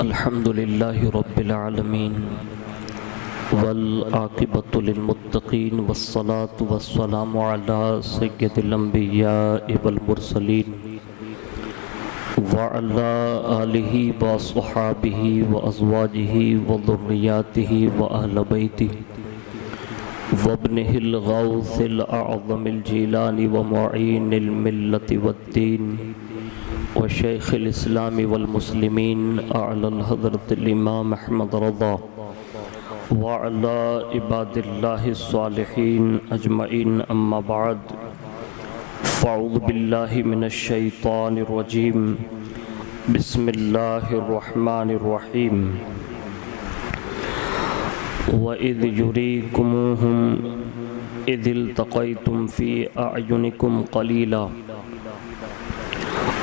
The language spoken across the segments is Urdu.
الحمد لله رب العالمين والعاقبة للمتقين والصلاة والسلام على سيد الأنبياء والمرسلين وعلى آله وصحابه وأزواجه وذرياته وأهل بيته وابنه الغوث الأعظم الجيلاني ومعين الملة والدين وشيخ الإسلام والمسلمين أعلى الحضرة الإمام أحمد رضا وعلى عباد الله الصالحين أجمعين أما بعد فأعوذ بالله من الشيطان الرجيم بسم الله الرحمن الرحيم وَإِذْ يُرِيكُمُوهُمْ إِذِ الْتَقَيْتُمْ فِي أَعْيُنِكُمْ قَلِيلًا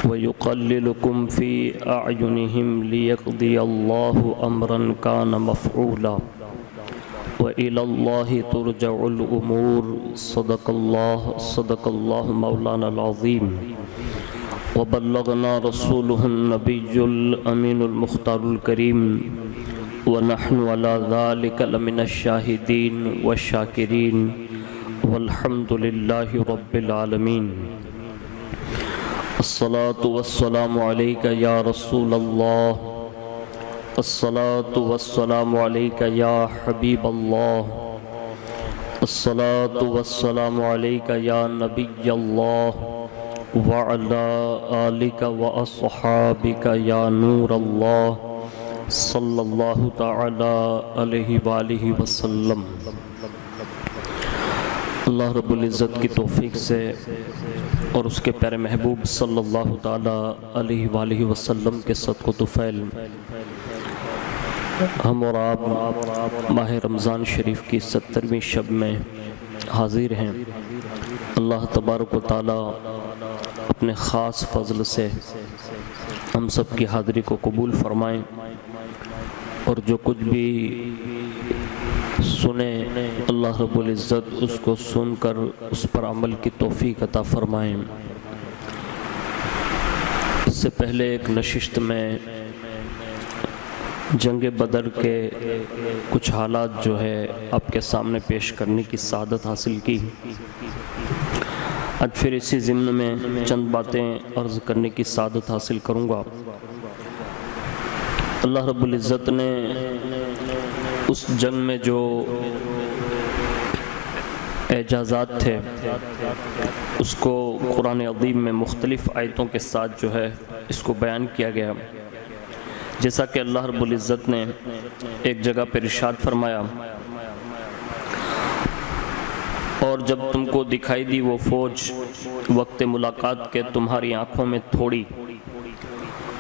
وَيُقَلِّلُكُمْ فِي أَعْيُنِهِمْ لِيَقْضِيَ اللَّهُ أَمْرًا كَانَ مَفْعُولًا وَإِلَى اللَّهِ تُرْجَعُ الْأُمُورُ صدق الله مولانا العظيم وبلغنا رسوله النبي الأمين المختار الكريم ونحن على ذلك لمن الشاهدين والشاكرين والحمد لله رب العالمين. الصلاة والسلام عليك يا رسول الله، الصلاة والسلام عليك يا حبيب الله، الصلاة والسلام عليك يا نبي الله وعلى آلك وأصحابك يا نور الله صلی اللہ تعالی علیہ وآلہ وسلم. اللہ رب العزت کی توفیق سے اور اس کے پیارے محبوب صلی اللہ تعالی علیہ وآلہ وسلم کے صدق و طفیل ہم اور آپ ماہ رمضان شریف کی 70ویں شب میں حاضر ہیں. اللہ تبارک و تعالی اپنے خاص فضل سے ہم سب کی حاضری کو قبول فرمائیں اور جو کچھ بھی سنیں اللہ رب العزت اس کو سن کر اس پر عمل کی توفیق عطا فرمائیں. اس سے پہلے ایک نشست میں جنگ بدر کے کچھ حالات جو ہے آپ کے سامنے پیش کرنے کی سعادت حاصل کی. آج پھر اسی ضمن میں چند باتیں عرض کرنے کی سعادت حاصل کروں گا. اللہ رب العزت نے اس جنگ میں جو اعجازات تھے اس کو قرآن عظیم میں مختلف آیتوں کے ساتھ جو ہے اس کو بیان کیا گیا. جیسا کہ اللہ رب العزت نے ایک جگہ پر ارشاد فرمایا، اور جب تم کو دکھائی دی وہ فوج وقت ملاقات کے تمہاری آنکھوں میں تھوڑی،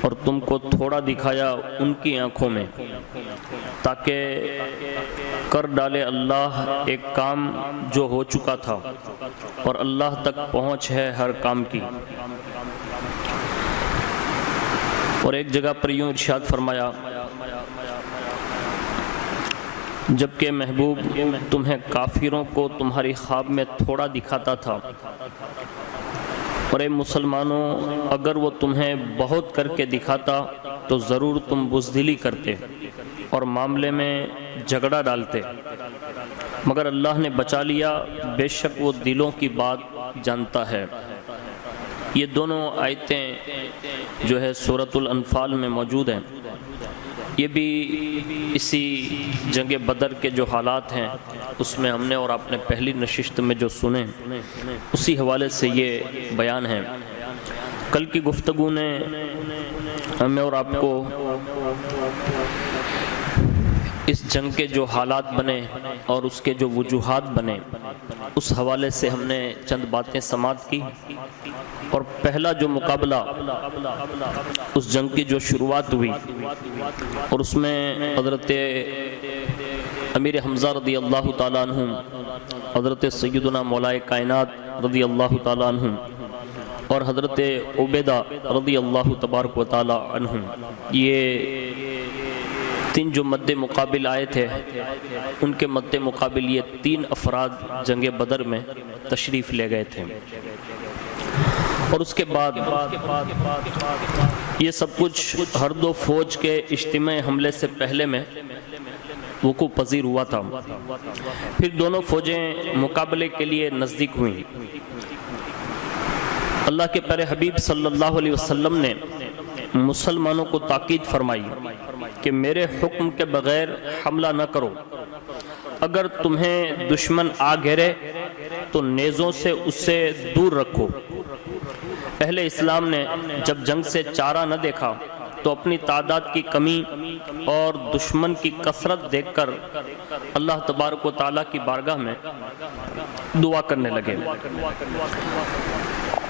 اور تم کو تھوڑا دکھایا ان کی آنکھوں میں، تاکہ کر ڈالے اللہ ایک کام جو ہو چکا تھا، اور اللہ تک پہنچ ہے ہر کام کی. اور ایک جگہ پر یوں ارشاد فرمایا، جبکہ محبوب تمہیں کافروں کو تمہاری خواب میں تھوڑا دکھاتا تھا، اور اے مسلمانوں اگر وہ تمہیں بہت کر کے دکھاتا تو ضرور تم بزدلی کرتے اور معاملے میں جھگڑا ڈالتے، مگر اللہ نے بچا لیا، بے شک وہ دلوں کی بات جانتا ہے. یہ دونوں آیتیں جو ہے سورۃ الانفال میں موجود ہیں. یہ بھی اسی جنگ بدر کے جو حالات ہیں اس میں ہم نے اور آپ نے پہلی نشست میں جو سنے اسی حوالے سے یہ بیان ہے. کل کی گفتگو نے ہمیں اور آپ کو اس جنگ کے جو حالات بنے اور اس کے جو وجوہات بنے اس حوالے سے ہم نے چند باتیں سماعت کی. اور پہلا جو مقابلہ اس جنگ کی جو شروعات ہوئی اور اس میں حضرت امیر حمزہ رضی اللہ تعالیٰ عنہ، حضرت سیدنا مولائے کائنات رضی اللہ تعالیٰ عنہ اور حضرت عبیدہ رضی اللہ تبارک و تعالیٰ عنہ، یہ تین جو مد مقابل آئے تھے ان کے مد مقابل یہ تین افراد جنگ بدر میں تشریف لے گئے تھے. اور اس کے بعد یہ سب کچھ ہر دو فوج کے اجتماعی حملے سے پہلے میں وقوع پذیر ہوا تھا۔ پھر دونوں فوجیں مقابلے کے لیے نزدیک ہوئیں۔ اللہ کے پیارے حبیب صلی اللہ علیہ وسلم نے مسلمانوں کو تاکید فرمائی کہ میرے حکم کے بغیر حملہ نہ کرو، اگر تمہیں دشمن آ گھیرے تو نیزوں سے اسے دور رکھو۔ اہل اسلام نے جب جنگ سے چارہ نہ دیکھا تو اپنی تعداد کی کمی اور دشمن کی کثرت دیکھ کر اللہ تبارک و تعالیٰ کی بارگاہ میں دعا کرنے لگے۔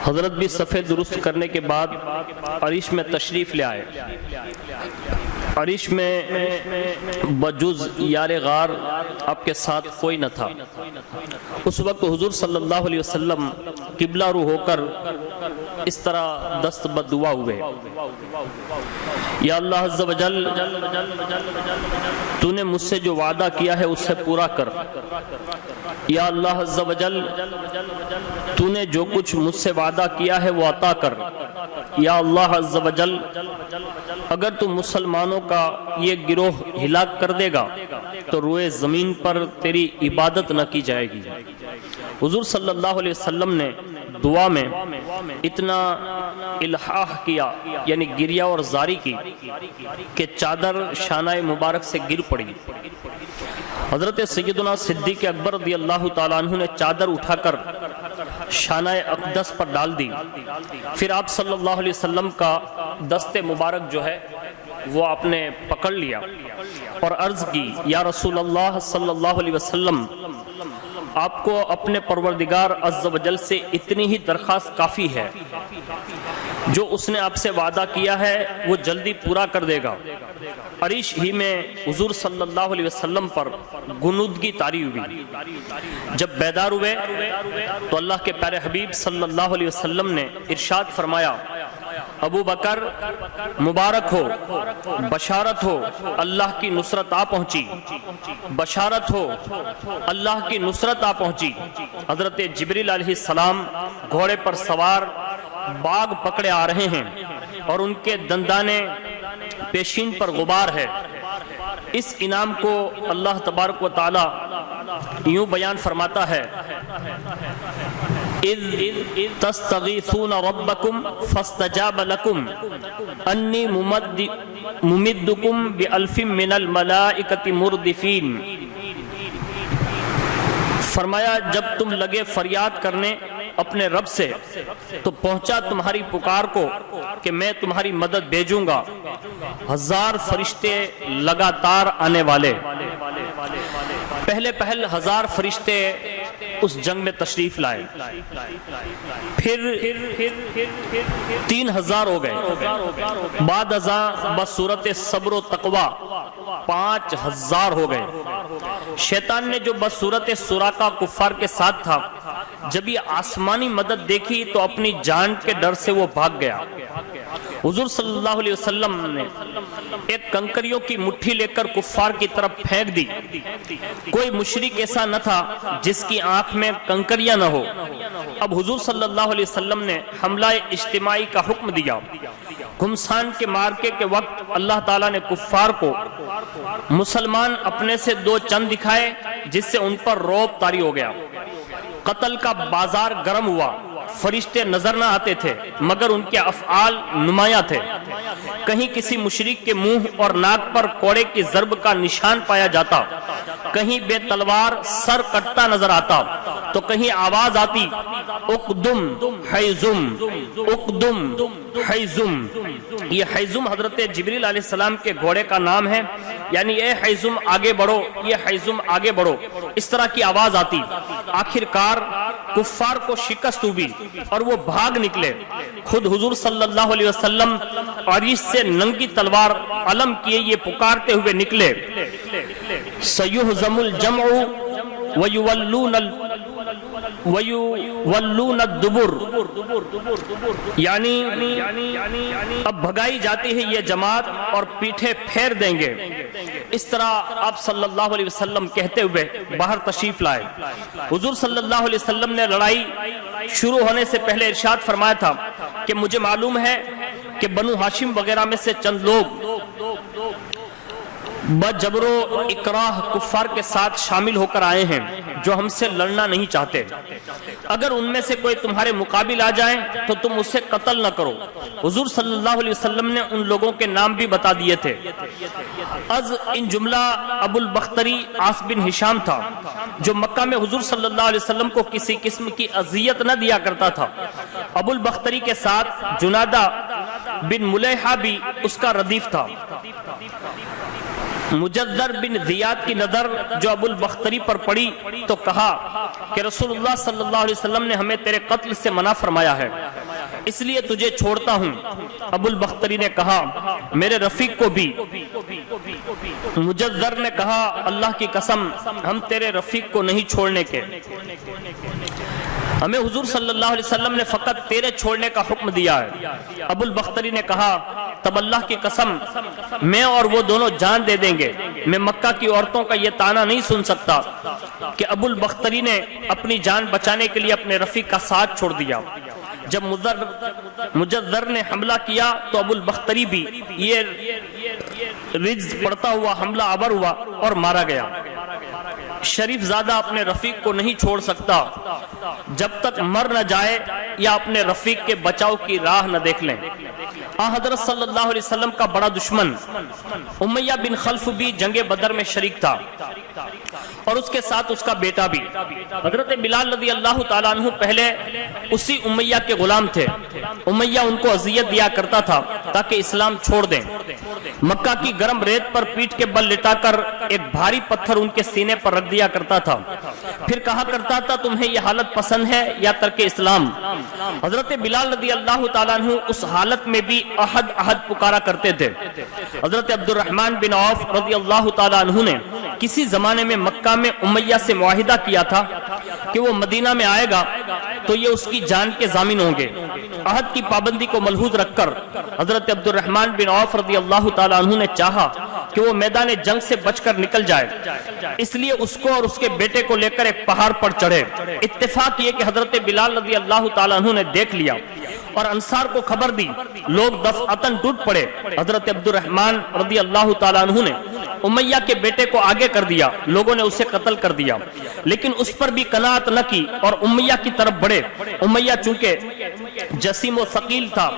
حضرت بھی صفحے درست کرنے کے بعد عریش میں تشریف لے آئے۔ عریش میں بجز یار غار آپ کے ساتھ کوئی نہ تھا۔ اس وقت حضور صلی اللہ علیہ وسلم قبلہ رو ہو کر اس طرح دست بدعا ہوئے، یا اللہ عز و جل، تو نے مجھ سے جو وعدہ کیا ہے اسے پورا کر۔ یا اللہ عز و جل، تو نے جو کچھ مجھ سے وعدہ کیا ہے وہ عطا کر۔ یا اللہ عز و جل، اگر تو مسلمانوں کا یہ گروہ ہلاک کر دے گا تو روئے زمین پر تیری عبادت نہ کی جائے گی۔ حضور صلی اللہ علیہ وسلم نے دعا میں اتنا الحاح کیا، یعنی گریہ اور زاری کی، کہ چادر شانہ مبارک سے گر پڑی۔ حضرت سیدنا صدیق اکبر رضی اللہ تعالیٰ عنہ نے چادر اٹھا کر شانہ اقدس پر ڈال دی۔ پھر آپ صلی اللہ علیہ وسلم کا دست مبارک جو ہے وہ آپ نے پکڑ لیا اور عرض کی، یا رسول اللہ صلی اللہ علیہ وسلم، آپ کو اپنے پروردگار عز و جل سے اتنی ہی درخواست کافی ہے، جو اس نے آپ سے وعدہ کیا ہے وہ جلدی پورا کر دے گا۔ عریش ہی میں حضور صلی اللہ علیہ وسلم پر غنودگی طاری ہوئی۔ جب بیدار ہوئے تو اللہ کے پیارے حبیب صلی اللہ علیہ وسلم نے ارشاد فرمایا، ابو بکر مبارک ہو، بشارت ہو، اللہ کی نصرت آ پہنچی، بشارت ہو، اللہ کی نصرت آ پہنچی۔ حضرت جبریل علیہ السلام گھوڑے پر سوار باغ پکڑے آ رہے ہیں اور ان کے دندانے پیشین پر غبار ہے۔ اس انعام کو اللہ تبارک و تعالی یوں بیان فرماتا ہے، اذ تستغیثون ربکم فاستجاب لکم انی ممدکم بألف من الملائکۃ مردفین۔ فرمایا جب تم لگے فریاد کرنے اپنے رب سے تو پہنچا تمہاری پکار کو کہ میں تمہاری مدد بھیجوں گا، 1000 فرشتے لگاتار آنے والے۔ پہلے پہل 1000 فرشتے اس جنگ میں تشریف لائے، پھر 3000 ہو گئے، بعد ازاں بصورت صبر و تقوی 5000 ہو گئے۔ شیطان نے جو بصورت سراقہ کفار کے ساتھ تھا، جب یہ آسمانی مدد دیکھی تو اپنی جان کے ڈر سے وہ بھاگ گیا۔ حضور صلی اللہ علیہ وسلم نے ایک کنکریوں کی مٹھی لے کر کفار کی طرف پھینک دی۔ کوئی مشرک ایسا نہ تھا جس کی آنکھ میں کنکریاں نہ ہو۔ اب حضور صلی اللہ علیہ وسلم نے حملہ اجتماعی کا حکم دیا۔ گھمسان کے مارکے کے وقت اللہ تعالیٰ نے کفار کو مسلمان اپنے سے 2 چند دکھائے، جس سے ان پر رعب طاری ہو گیا۔ قتل کا بازار گرم ہوا، فرشتے نظر نہ آتے تھے مگر ان کے افعال نمایاں تھے۔ کہیں کسی مشرک کے منہ اور ناک پر کوڑے کی ضرب کا نشان پایا جاتا، کہیں بے تلوار سر کٹتا نظر آتا، تو کہیں آواز آتی، اقدم حیزم، اقدم حیزم۔ یہ حیزم حضرت جبریل علیہ السلام کے گھوڑے کا نام ہے، یعنی اے حیزم آگے بڑھو، یہ حیزم آگے بڑھو، اس طرح کی آواز آتی۔ آخر کار کفار کو شکست ہوئی اور وہ بھاگ نکلے۔ خود حضور صلی اللہ علیہ وسلم عریش سے ننگی تلوار علم کیے یہ پکارتے ہوئے نکلے، سیہزم الجمع ویولون الدبر، یعنی اب بھگائی جاتی ہے یہ جماعت اور پیٹھے پھیر دیں گے۔ اس طرح آپ صلی اللہ علیہ وسلم کہتے ہوئے باہر تشریف لائے۔ حضور صلی اللہ علیہ وسلم نے لڑائی شروع ہونے سے پہلے ارشاد فرمایا تھا کہ مجھے معلوم ہے کہ بنو ہاشم وغیرہ میں سے چند لوگ بجبر و اکراہ کفار کے ساتھ شامل ہو کر آئے ہیں جو ہم سے لڑنا نہیں چاہتے، اگر ان میں سے کوئی تمہارے مقابل آ جائیں تو تم اسے قتل نہ کرو۔ حضور صلی اللہ علیہ وسلم نے ان لوگوں کے نام بھی بتا دیے تھے۔ از ان جملہ ابو البختری عاص بن ہشام تھا جو مکہ میں حضور صلی اللہ علیہ وسلم کو کسی قسم کی اذیت نہ دیا کرتا تھا۔ ابو البختری کے ساتھ جنادہ بن ملیحہ بھی اس کا ردیف تھا۔ مجدر بن زیاد کی نظر جو ابو البختری پر پڑی تو کہا کہ رسول اللہ صلی اللہ علیہ وسلم نے ہمیں تیرے قتل سے منع فرمایا ہے، اس لیے تجھے چھوڑتا ہوں۔ ابو البختری نے کہا میرے رفیق کو بھی۔ مجدر نے کہا اللہ کی قسم ہم تیرے رفیق کو نہیں چھوڑنے کے، ہمیں حضور صلی اللہ علیہ وسلم نے فقط تیرے چھوڑنے کا حکم دیا ہے۔ ابو البختری نے کہا تب اللہ کی قسم میں اور وہ دونوں جان دے دیں گے، میں مکہ کی عورتوں کا یہ طعنہ نہیں سن سکتا کہ ابو البختری نے اپنی جان بچانے کے لیے اپنے رفیق کا ساتھ چھوڑ دیا۔ جب مجدر نے حملہ کیا تو ابو البختری بھی یہ رجز پڑتا ہوا حملہ آور ہوا اور مارا گیا۔ شریف زادہ اپنے رفیق کو نہیں چھوڑ سکتا جب تک مر نہ جائے یا اپنے رفیق کے بچاؤ کی راہ نہ دیکھ لیں۔ حضرت صلی اللہ علیہ وسلم کا بڑا دشمن امیہ بن خلف بھی جنگ بدر میں شریک تھا اور اس کے ساتھ اس کا بیٹا بھی۔ حضرت بلال رضی اللہ تعالیٰ عنہ پہلے اسی امیہ کے غلام تھے۔ امیہ ان کو اذیت دیا کرتا تھا تاکہ اسلام چھوڑ دیں۔ مکہ کی گرم ریت پر پیٹھ کے بل لٹا کر ایک بھاری پتھر ان کے سینے پر رکھ دیا کرتا تھا، پھر کہا کرتا تھا تمہیں یہ حالت پسند ہے یا ترک اسلام؟ حضرت بلال رضی اللہ تعالیٰ عنہ اس حالت میں بھی احد احد پکارا کرتے تھے۔ حضرت عبد الرحمن بن عوف رضی اللہ تعالیٰ عنہ نے کسی زمانے میں مکہ میں امیہ سے معاہدہ کیا تھا کہ وہ مدینہ میں آئے گا تو یہ اس کی جان کے ضامن ہوں گے۔ عہد کی پابندی کو ملحوظ رکھ کر حضرت عبد الرحمن بن عوف رضی اللہ تعالیٰ عنہ نے چاہا کہ وہ میدان جنگ سے بچ کر نکل جائے، اس لیے اس کو اور اس کے بیٹے کو لے کر ایک پہاڑ پر چڑھے۔ اتفاق یہ کہ حضرت بلال رضی اللہ تعالیٰ عنہ نے دیکھ لیا اور انصار کو خبر دی، لوگ دفعتاً ٹوٹ پڑے۔ حضرت عبد الرحمن رضی اللہ تعالیٰ عنہ نے امیہ کے بیٹے کو آگے کر دیا، لوگوں نے اسے قتل کر دیا، لیکن اس پر بھی قناعت نہ کی اور امیہ کی طرف بڑھے۔ امیہ چونکہ جسیم و ثقیل تھا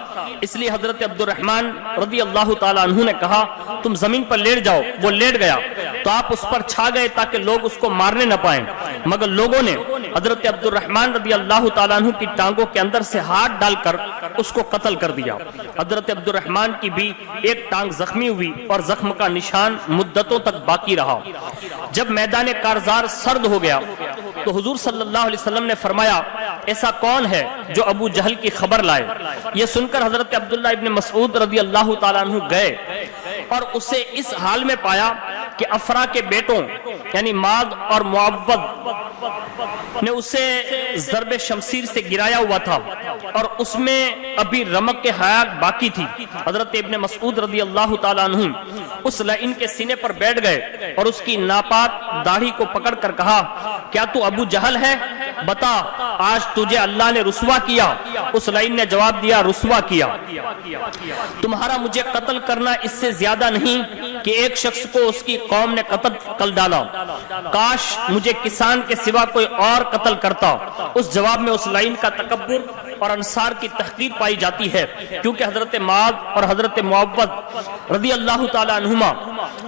اس لیے حضرت عبد الرحمن رضی اللہ تعالیٰ عنہ نے کہا تم زمین پر لیٹ جاؤ۔ وہ لیٹ گیا تو آپ اس پر چھا گئے تاکہ لوگ اس کو مارنے نہ پائیں، مگر لوگوں نے حضرت عبد الرحمن رضی اللہ تعالیٰ عنہ کی ٹانگوں کے اندر سے ہاتھ ڈال کر اس کو قتل کر دیا۔ حضرت عبد الرحمن کی بھی ایک ٹانگ زخمی ہوئی اور زخم کا نشان مدتوں تک باقی رہا۔ جب میدان کارزار سرد ہو گیا تو حضور صلی اللہ علیہ وسلم نے فرمایا ایسا کون ہے جو ابو جہل کی خبر لائے؟ یہ سن کر حضرت عبداللہ ابن مسعود رضی اللہ تعالیٰ عنہ گئے اور اسے اس حال میں پایا کہ افرا کے بیٹوں یعنی ماد اور معوض نے اسے ضرب شمشیر سے گرایا ہوا تھا اور اس میں ابھی رمق کے حیات باقی تھی۔ حضرت ابن مسعود رضی اللہ تعالیٰ عنہ اس لعین کے سینے پر بیٹھ گئے اور اس کی ناپاک داڑھی کو پکڑ کر کہا کیا تو ابو جہل ہے؟ بتا آج تجھے اللہ نے رسوا کیا۔ اس لعین نے جواب دیا رسوا کیا، تمہارا مجھے قتل کرنا اس سے زیادہ نہیں کہ ایک شخص کو اس کی قوم نے قتل کر ڈالا، کاش مجھے کسان کے سوا کوئی اور قتل کرتا۔ اس جواب میں اس لعین کا تکبر اور انصار کی تحقیر پائی جاتی ہے، کیونکہ حضرت معاذ اور حضرت معوض رضی اللہ تعالی عنہما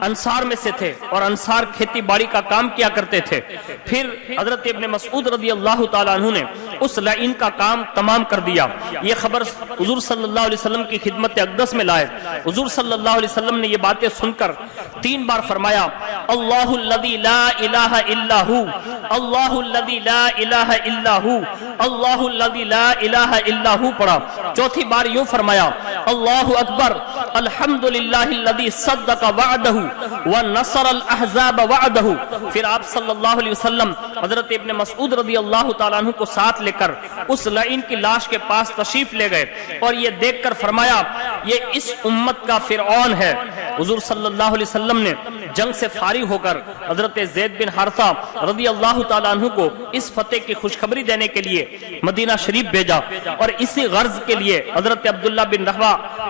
انصار میں سے تھے اور انصار کھیتی باڑی کا کام کیا کرتے تھے۔ پھر حضرت ابن مسعود رضی اللہ تعالی عنہ نے اس لعین کا کام تمام کر دیا۔ یہ خبر حضور صلی اللہ علیہ وسلم کی خدمت اقدس میں لائے۔ حضور صلی اللہ علیہ وسلم نے یہ باتیں سن کر 3 بار فرمایا اللہ الذی لا الہ الا ہو، اللہ الذی لا الہ الا ہو، اللہ الذی لا الہ الا ہو پڑھا۔ 4تھی بار یوں فرمایا اللہ اکبر الحمدللہ الذی صدق وعدہ ونصر الاحزاب وعدہ۔ پھر آپ صلی اللہ علیہ وسلم حضرت ابن مسعود رضی اللہ تعالیٰ عنہ کو ساتھ لے کر اس لعین کی لاش کے پاس تشریف لے گئے اور یہ دیکھ کر فرمایا یہ اس امت کا فرعون ہے۔ حضور صلی اللہ علیہ وسلم نے جنگ سے فارغ ہو کر حضرت زید بن حارثہ رضی اللہ تعالیٰ عنہ کو اس فتح کی خوشخبری دینے کے لیے مدینہ شریف بھیجا اور اسی غرض کے لیے حضرت عبداللہ بن رہوہ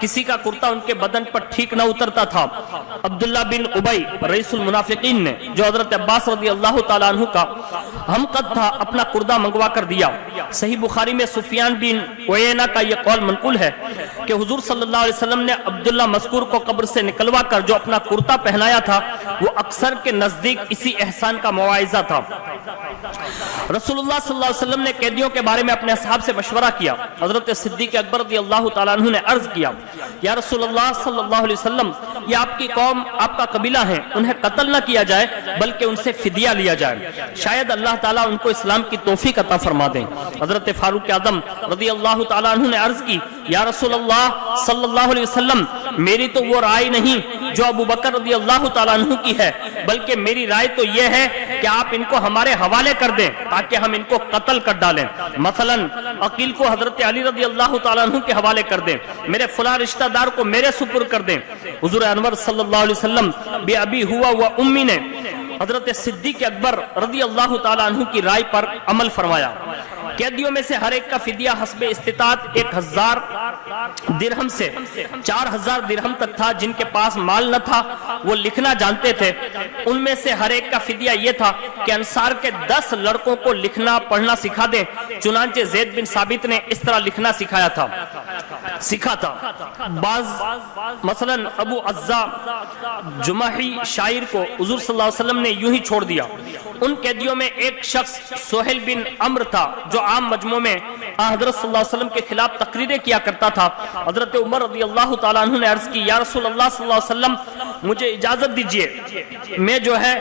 کسی کا کرتا ان کے بدن پر ٹھیک نہ اترتا تھا۔ عبداللہ بن ابی رئیس المنافقین نے، جو حضرت عباس رضی اللہ تعالیٰ عنہ کا ہم قد تھا، اپنا کردہ منگوا کر دیا۔ صحیح بخاری میں سفیان بن عیینہ کا یہ قول منقول ہے کہ حضور صلی اللہ علیہ وسلم نے عبداللہ مذکور کو قبر سے نکلوا کر جو اپنا کرتا پہنایا تھا وہ اکثر کے نزدیک اسی احسان کا مواعظہ تھا۔ رسول اللہ صلی اللہ علیہ وسلم نے قیدیوں کے بارے میں اپنے اصحاب سے مشورہ کیا۔ حضرت صدیق اکبر رضی اللہ تعالیٰ عنہ نے عرض کیا، یا رسول اللہ صلی اللہ علیہ وسلم، یہ آپ کی قوم، آپ کا قبیلہ ہے، انہیں قتل نہ کیا جائے بلکہ ان سے فدیہ لیا جائے، شاید اللہ تعالیٰ ان کو اسلام کی توفیق عطا فرما دیں۔ حضرت فاروق اعظم رضی اللہ تعالیٰ عنہ نے عرض کی، یا رسول اللہ صلی اللہ علیہ وسلم، میری تو وہ رائے نہیں جو ابو بکر رضی اللہ تعالیٰ عنہ کی ہے، بلکہ میری رائے تو یہ ہے کہ آپ ان کو ہمارے حوالے کر دیں تاکہ ہم ان کو قتل کر ڈالیں۔ مثلا عقیل کو حضرت علی رضی اللہ تعالیٰ عنہ کے حوالے کر دیں، میرے فلاں رشتہ دار کو میرے سپر کر دیں۔ حضور انور صلی اللہ علیہ وسلم بے ابی ہوا و امی نے حضرت صدیق اکبر رضی اللہ تعالیٰ عنہ کی رائے پر عمل فرمایا۔ قیدیوں میں سے ہر ایک کا فدیہ حسب استطاعت 1000 درہم سے 4000 درہم تک تھا۔ جن کے پاس مال نہ تھا وہ لکھنا جانتے تھے، ان میں سے ہر ایک کا فدیہ یہ تھا کہ انصار کے 10 لڑکوں کو لکھنا پڑھنا سکھا دیں۔ چنانچہ زید بن ثابت نے اس طرح لکھنا سکھا تھا۔ بعض مثلا ابو عزا جمحی شاعر کو حضور صلی اللہ علیہ وسلم نے یوں ہی چھوڑ دیا۔ ان قیدیوں میں ایک شخص سہیل بن عمرو تھا جو عام مجمع میں حضرت صلی اللہ علیہ وسلم کے خلاف تقریریں کیا کرتا تھا۔ حضرت عمر رضی اللہ تعالیٰ عنہ نے عرض کی، یا رسول اللہ صلی اللہ علیہ وسلم، مجھے اجازت دیجئے میں جو ہے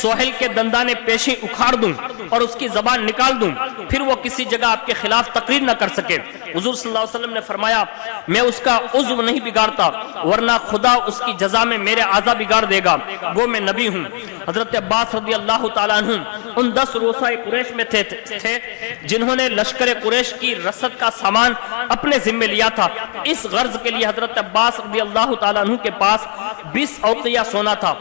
سہیل کے دندانے پیشی اکھاڑ دوں اور اس کی زبان نکال دوں، پھر وہ کسی جگہ آپ کے خلاف تقریر نہ کر سکے۔ حضور صلی اللہ علیہ وسلم نے فرمایا، میں اس کا عضو نہیں بگاڑتا ورنہ خدا اس کی جزا میں میرے اعضا بگاڑ دے گا، وہ میں نبی ہوں۔ حضرت عباس رضی اللہ تعالیٰ عنہ ان 10 رؤساء قریش میں تھے جنہوں نے لشکر قریش کی رسد کا سامان اپنے ذمہ لیا تھا۔ اس غرض کے لیے حضرت عباس رضی اللہ تعالیٰ عنہ کے پاس 20 اوقیہ سونا تھا۔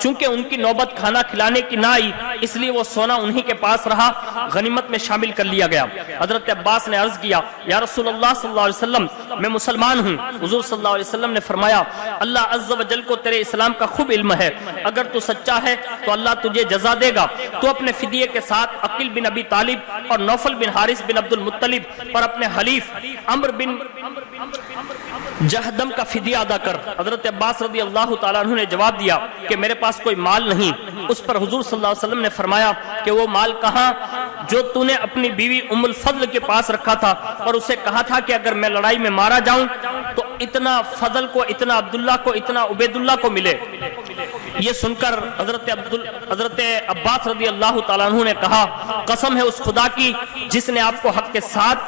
چونکہ ان کی نوبت کھانا کھلانے کی نہ آئی، اس لیے وہ سونا انہی کے پاس رہا، غنیمت میں شامل کر لیا گیا۔ حضرت عباس نے عرض کیا، یا رسول اللہ صلی اللہ علیہ وسلم، میں مسلمان ہوں۔ حضور صلی اللہ علیہ وسلم نے فرمایا، اللہ عز و جل کو تیرے اسلام کا خوب علم ہے، اگر تو سچا ہے تو اللہ تجھے جزا دے گا۔ تو اپنے فدیے کے ساتھ عقیل بن ابی طالب اور نوفل بن حارث بن عبد المطلب اور اپنے حلیف عمر بن جہدم کا فدیہ ادا کر۔ حضرت عباس رضی اللہ تعالیٰ عنہ نے جواب دیا کہ میرے پاس کوئی مال نہیں۔ اس پر حضور صلی اللہ علیہ وسلم نے فرمایا کہ وہ مال کہاں جو تو نے اپنی بیوی ام الفضل کے پاس رکھا تھا اور اسے کہا تھا کہ اگر میں لڑائی میں مارا جاؤں تو اتنا فضل کو، اتنا عبداللہ کو، اتنا عبید اللہ کو ملے۔ یہ سن کر حضرت عباس رضی اللہ تعالیٰ عنہ نے کہا، قسم ہے اس خدا کی جس نے آپ کو حق کے ساتھ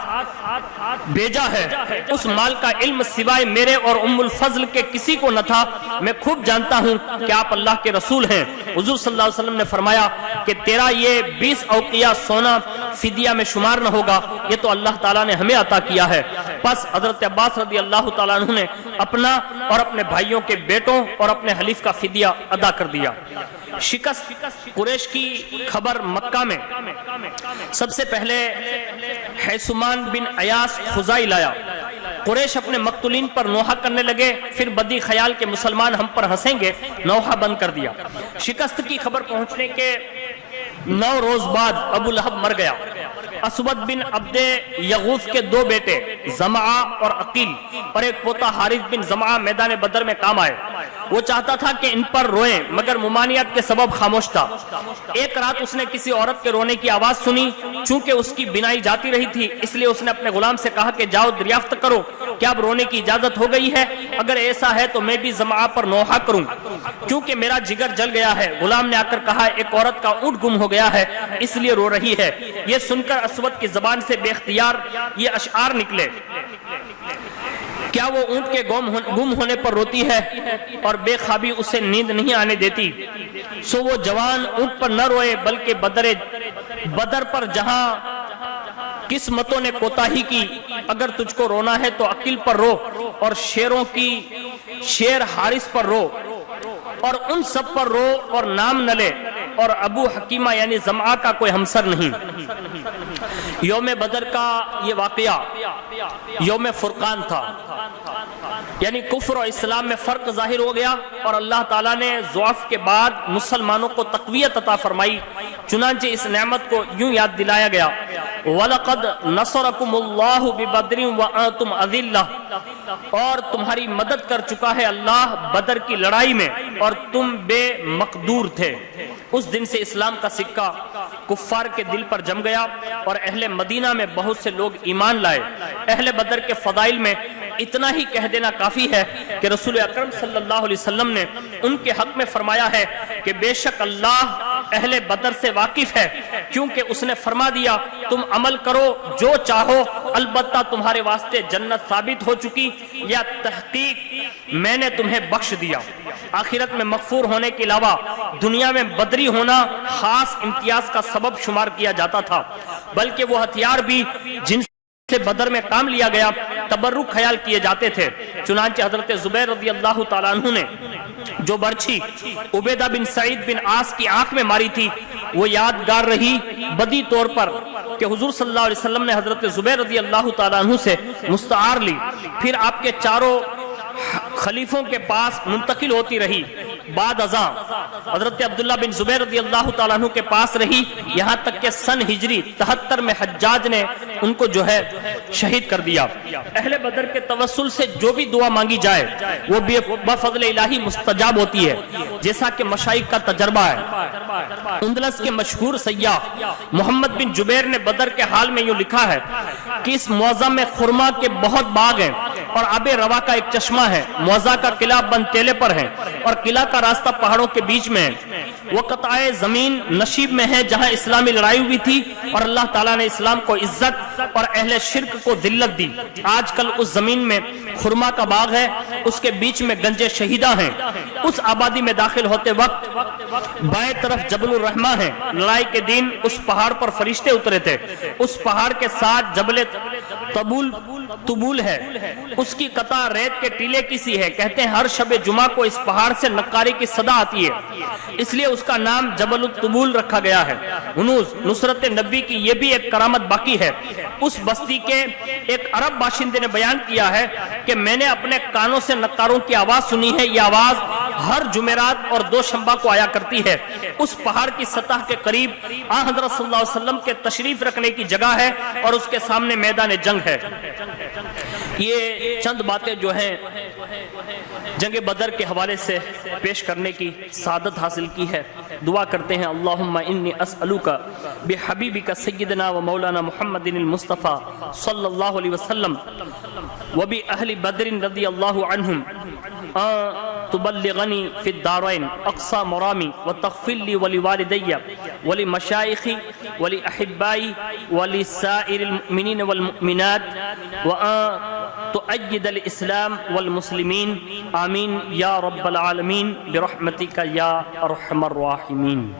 بھیجا ہے، اس مال کا علم سوائے میرے اور ام الفضل کے کسی کو نہ تھا، میں خوب جانتا ہوں کہ آپ اللہ کے رسول ہیں۔ حضور صلی اللہ علیہ وسلم نے فرمایا کہ تیرا یہ 20 اوقیہ سونا فدیہ میں شمار نہ ہوگا، یہ تو اللہ تعالیٰ نے ہمیں عطا کیا ہے۔ پس حضرت عباس رضی اللہ تعالیٰ عنہ نے اپنا اور اپنے بھائیوں کے بیٹوں اور اپنے حلیف کا فدیہ ادا کر دیا۔ شکست قریش کی خبر مکہ میں سب سے پہلے حیثمان بن عیاس خزائی لایا۔ قریش اپنے مقتولین پر نوحہ کرنے لگے، پھر بدی خیال کے مسلمان ہم پر ہنسیں گے، نوحہ بند کر دیا۔ شکست کی خبر پہنچنے کے 9 روز بعد ابو لہب مر گیا۔ اسود بن عبد یغوث کے 2 بیٹے زمعہ اور عقیل اور ایک پوتا حارث بن زمعہ میدان بدر میں کام آئے۔ وہ چاہتا تھا کہ ان پر روئیں مگر ممانعت کے سبب خاموش تھا۔ ایک رات اس نے کسی عورت کے رونے کی آواز سنی، چونکہ اس کی بینائی جاتی رہی تھی اس لیے اس نے اپنے غلام سے کہا کہ جاؤ دریافت کرو کیا اب رونے کی اجازت ہو گئی ہے، اگر ایسا ہے تو میں بھی زمعہ پر نوحہ کروں کیونکہ میرا جگر جل گیا ہے۔ غلام نے آ کر کہا، ایک عورت کا اونٹ گم ہو گیا ہے اس لیے رو رہی ہے۔ یہ سن کر اسود کی زبان سے بے اختیار یہ اشعار نکلے، کیا وہ اونٹ کے گم ہونے پر روتی ہے اور بے خوابی اسے نیند نہیں آنے دیتی؟ سو وہ جوان اونٹ پر نہ روئے بلکہ بدر پر جہاں قسمتوں نے کوتاہی کی، اگر تجھ کو رونا ہے تو عقیل پر رو اور شیر حارث پر رو اور ان سب پر رو اور نام نہ لے، اور ابو حکیمہ یعنی زمعہ کا کوئی ہمسر نہیں۔ یوم بدر کا یہ واقعہ یوم فرقان تھا۔ یعنی کفر اور اسلام میں فرق ظاہر ہو گیا اور اللہ تعالیٰ نے ضعف کے بعد مسلمانوں کو تقویت عطا فرمائی۔ چنانچہ اس نعمت کو یوں یاد دلایا گیا، وَلَقَدْ نَصَرَكُمُ اللَّهُ بِبَدْرٍ وَأَنْتُمْ أَذِلَّةٌ، اور تمہاری مدد کر چکا ہے اللہ بدر کی لڑائی میں اور تم بے مقدور تھے۔ اس دن سے اسلام کا سکہ کفار کے دل پر جم گیا اور اہل مدینہ میں بہت سے لوگ ایمان لائے۔ اہل بدر کے فضائل میں اتنا ہی کہہ دینا کافی ہے کہ رسول اکرم صلی اللہ علیہ وسلم نے ان کے حق میں فرمایا ہے کہ بے شک اللہ اہل بدر سے واقف ہے، کیونکہ اس نے فرما دیا تم عمل کرو جو چاہو، البتہ تمہارے واسطے جنت ثابت ہو چکی، یا تحقیق میں نے تمہیں بخش دیا۔ آخرت میں مغفور ہونے کے علاوہ دنیا میں بدری ہونا خاص امتیاز کا سبب شمار کیا جاتا تھا، بلکہ وہ ہتھیار بھی جن سے بدر میں کام لیا گیا تبرک خیال کیے جاتے تھے۔ چنانچہ حضرت زبیر رضی اللہ تعالیٰ عنہ نے جو برچھی عبیدہ بن سعید بن عاص کی آنکھ میں ماری تھی وہ یادگار رہی بدی طور پر کہ حضور صلی اللہ علیہ وسلم نے حضرت زبیر رضی اللہ تعالیٰ عنہ سے مستعار لی، پھر آپ کے چاروں خلیفوں کے پاس منتقل ہوتی رہی۔ بعد ازاں حضرت عبداللہ بن زبیر رضی اللہ تعالیٰ عنہ کے پاس رہی، یہاں تک کہ سن ہجری 73 میں حجاج نے ان کو جو ہے شہید کر دیا۔ اہل بدر کے توسل سے جو بھی دعا مانگی جائے وہ بفضل الہی مستجاب ہوتی ہے، جیسا کہ مشائخ کا تجربہ ہے۔ اندلس کے مشہور سیاح محمد بن جبیر نے بدر کے حال میں یوں لکھا ہے کہ اس معظم میں خرما کے بہت باغ ہیں اور آب روا کا ایک چشمہ ہے، موضع کا قلعہ بند ٹیلے پر ہے اور قلعہ کا راستہ پہاڑوں کے بیچ میں ہے۔ وہ قطع زمین نشیب میں ہے جہاں اسلامی لڑائی ہوئی تھی اور اللہ تعالیٰ نے اسلام کو عزت اور اہل شرک کو ذلت دی۔ آج کل اس زمین میں خرما کا باغ ہے، اس کے بیچ میں گنج شہیدہ ہیں۔ اس آبادی میں داخل ہوتے وقت بائیں طرف جبل الرحمہ ہے، لڑائی کے دن اس پہاڑ پر فرشتے اترے تھے۔ اس پہاڑ کے ساتھ جبل طبول ہے، اس کی قطع ریت کے ٹیلے کی سی ہے۔ کہتے ہیں ہر شب جمعہ کو اس پہاڑ سے نقاری کی صدا آتی ہے، اس لیے اس کا نام جبل الطبول رکھا گیا ہے۔ ہنوز نصرت نبی کی یہ بھی ایک کرامت باقی ہے۔ اس بستی کے ایک عرب باشندے نے بیان کیا ہے کہ میں نے اپنے کانوں سے نقاروں کی آواز سنی ہے، یہ آواز ہر جمعرات اور دوشنبہ کو آیا کرتی ہے۔ اس پہاڑ کی سطح کے قریب آن حضرت صلی اللہ علیہ وسلم کے تشریف رکھنے کی جگہ ہے اور اس کے سامنے میدان جنگ ہے۔ یہ چند باتیں جو ہیں جنگ بدر کے حوالے سے پیش کرنے کی سعادت حاصل کی ہے۔ دعا کرتے ہیں اللہم انی اسألوک بحبیبک سیدنا و مولانا محمد المصطفیٰ صلی اللہ علیہ وسلم و بی اہل بدر رضی اللہ عنہم تبلغنی فی الدارین اقصى مرامی وتغفر لی ولوالدی ولمشائخی ولأحبائی ولسائر المؤمنین والمؤمنات تؤید الاسلام والمسلمین آمین یا رب العالمین برحمتک یا ارحم الراحمین۔